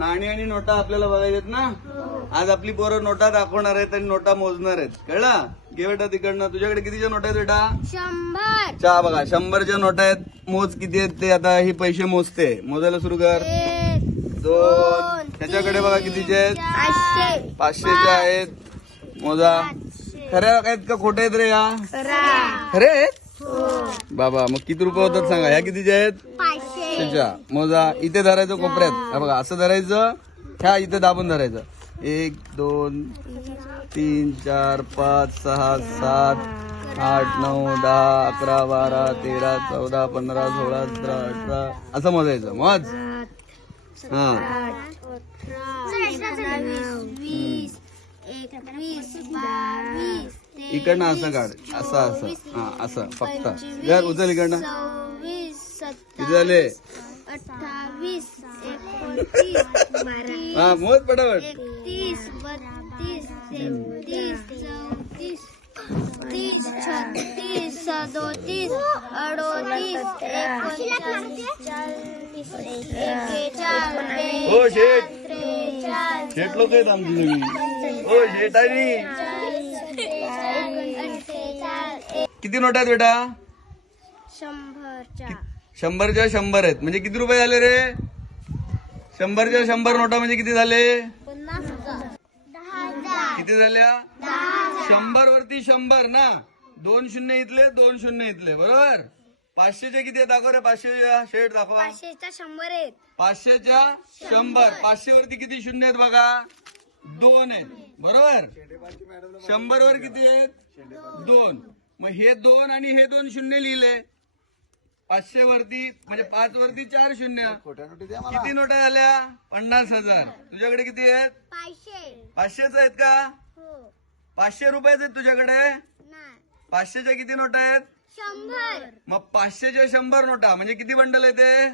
नाणी आणि नोटा आपल्याला बघायच्यात ना. आज आपली पोरं नोटा दाखवणार आहेत आणि नोटा मोजणार आहेत. कळला? घे बेटा तिकडनं. तुझ्याकडे कितीच्या नोटा आहेत बेटा? 100. चहा बघा 100च्या नोटा आहेत. मोज किती आहेत ते. आता ही पैसे मोजते. मोजायला सुरू कर. 1 2. त्याच्याकडे बघा कितीचे आहेत? 500. 500च्या आहेत. मोजा. खऱ्या आहेत का खोटे आहेत रे या? खरे आहेत बाबा. मग किती रुपये होतात सांगा. ह्या कितीच्या आहेत? 500. त्याच्या मोजा. इथे धरायचं कोपऱ्यात. हा बघा असं धरायचं. ह्या इथे दाबून धरायचं. 1 2 3 4 5 6 7 8 9 10 11 12 13 14 15 16 17 18 असं मोजायचं. मोज. हा 20 21 22 इकडनं असं काढ. असं असं. हा असं फक्त घर उचल इकडनं. 26 किती झाले? 28 29 हा मोज पटापट. 31 32 33 34 30 36 37 38 39 हो शेठ. शेठ लोक आहेत आमची सगळी. हो शेठ आहे. किती नोट आहेत बेटा? 100च्या 100 आहेत. म्हणजे किती रुपये झाले रे? 100च्या 100 नोटा म्हणजे किती झाले? किती झाल्या? 100 वरती 100 ना. 2 शून्य इथले 2 शून्य इथले बरोबर. 500चे किती आहेत दाखव रे. 500 शेठ दाखवा. 100 आहेत. 500च्या 100. 500 वरती किती शून्य आहेत बघा? 2 आहेत बरोबर. 100 वर किती आहेत? 2. मग हे 2 आणि हे 2 शून्य लिहिले. 500 वरती म्हणजे 5 वरती 4 शून्य. किती नोटा झाल्या? 50,000. तुझ्याकडे किती आहेत? 500च आहेत का? 500 रुपयाच आहेत तुझ्याकडे? 500च्या किती नोटा आहेत? 100. मग 500च्या 100 नोटा म्हणजे किती बंडल आहे ते?